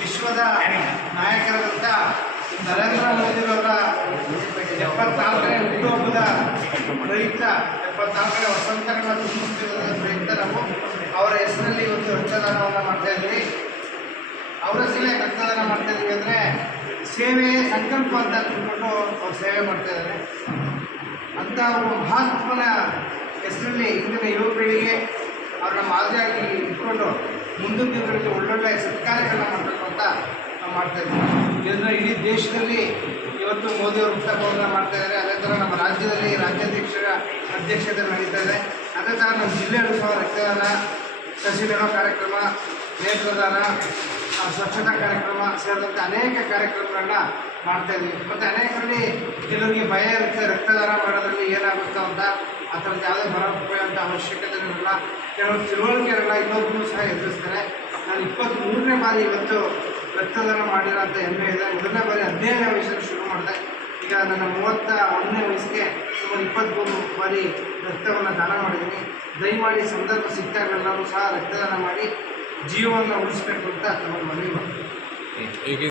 ವಿಶ್ವದ ನಾಯಕರಾದಂಥ ನರೇಂದ್ರ ಮೋದಿಯವರ ಎಪ್ಪತ್ನಾಲ್ಕನೇ ಹುಟ್ಟುಹಬ್ಬದ ಪ್ರಯುಕ್ತ ಎಪ್ಪತ್ನಾಲ್ಕನೇ ವಸಂತಗಳ ತುಂಬಿಸುತ್ತಿರುವ ಪ್ರಯುಕ್ತ ನಾವು ಅವರ ಹೆಸರಲ್ಲಿ ಒಂದು ರಕ್ತದಾನವನ್ನು ಮಾಡ್ತಾ ಇದ್ವಿ. ಅವರ ಹೆಸರಲ್ಲೇ ರಕ್ತದಾನ ಮಾಡ್ತಾ ಇದ್ವಿ ಅಂದರೆ ಸೇವೆ ಸಂಕಲ್ಪ ಅಂತ ತಿಳ್ಕೊಂಡು ಅವ್ರು ಸೇವೆ ಮಾಡ್ತಾ ಇದ್ದಾರೆ. ಅವರು ಮಹಾತ್ಮನ ಹೆಸರಲ್ಲಿ ಇಂದಿನ ಯುವ ಪೀಳಿಗೆ ಮುಂದಿನ ದಿನಗಳಲ್ಲಿ ಒಳ್ಳೊಳ್ಳೆ ಸತ್ಕಾರ್ಯಗಳನ್ನ ಮಾಡಬೇಕು ಅಂತ ನಾವು ಮಾಡ್ತಾ ಇದ್ದೀವಿ. ಇದನ್ನು ಇಡೀ ದೇಶದಲ್ಲಿ ಇವತ್ತು ಮೋದಿಯವರು ಹುಟ್ಟಹಬ್ಬವನ್ನು ಮಾಡ್ತಾ ಇದ್ದಾರೆ. ಅದೇ ಥರ ನಮ್ಮ ರಾಜ್ಯದಲ್ಲಿ ರಾಜ್ಯಾಧ್ಯಕ್ಷರ ಅಧ್ಯಕ್ಷತೆ ನಡೀತಾ ಇದೆ. ಅದೇ ಥರ ನಮ್ಮ ಜಿಲ್ಲೆ ಸಹ ರಕ್ತದಾನ ಸಸಿ ನೆಡೋ ಕಾರ್ಯಕ್ರಮ, ನೇತ್ರದಾನ ಸ್ವಚ್ಛತಾ ಕಾರ್ಯಕ್ರಮ ಸೇರಿದಂತೆ ಅನೇಕ ಕಾರ್ಯಕ್ರಮಗಳನ್ನ ಮಾಡ್ತಾ ಇದ್ದೀವಿ. ಮತ್ತು ಅನೇಕರಲ್ಲಿ ಕೆಲವರಿಗೆ ಭಯ ಇರುತ್ತೆ ರಕ್ತದಾನ ಮಾಡೋದ್ರಲ್ಲಿ ಏನಾಗುತ್ತೋ ಅಂತ. ಆ ಥರದ್ದು ಯಾವುದೇ ಅಂತ ಅವಶ್ಯಕತೆ ಇರಲ್ಲ ಕೆಲವರು ತಿಳುವಳಿಕೆ ಇರಲ್ಲ ಸಹ ಎದುರಿಸ್ತಾರೆ. ನಾನು ಇಪ್ಪತ್ತ್ಮೂರನೇ ಬಾರಿ ಇವತ್ತು ರಕ್ತದಾನ ಮಾಡಿರೋ ಅಂತ ಹೆಮ್ಮೆ ಇದೆ. ಮೊದಲನೇ ಬಾರಿ ಹದಿನೈದನೇ ವಯಸ್ಸಲ್ಲಿ ಶುರು ಮಾಡಿದೆ. ಈಗ ನನ್ನ ಮೂವತ್ತ ಒಂದನೇ ವಯಸ್ಸಿಗೆ ಸುಮಾರು ಇಪ್ಪತ್ತ್ಮೂರು ಬಾರಿ ರಕ್ತವನ್ನು ದಾನ ಮಾಡಿದ್ದೀನಿ. ದಯಮಾಡಿ ಸಂದರ್ಭ ಸಿಕ್ಕಾಗೆಲ್ಲರೂ ಸಹ ರಕ್ತದಾನ ಮಾಡಿ ಜೀವವನ್ನು ಉಳಿಸ್ಬೇಕು ಅಂತ ತಮ್ಮ ಮನವಿ ಮಾಡ್ತೀನಿ.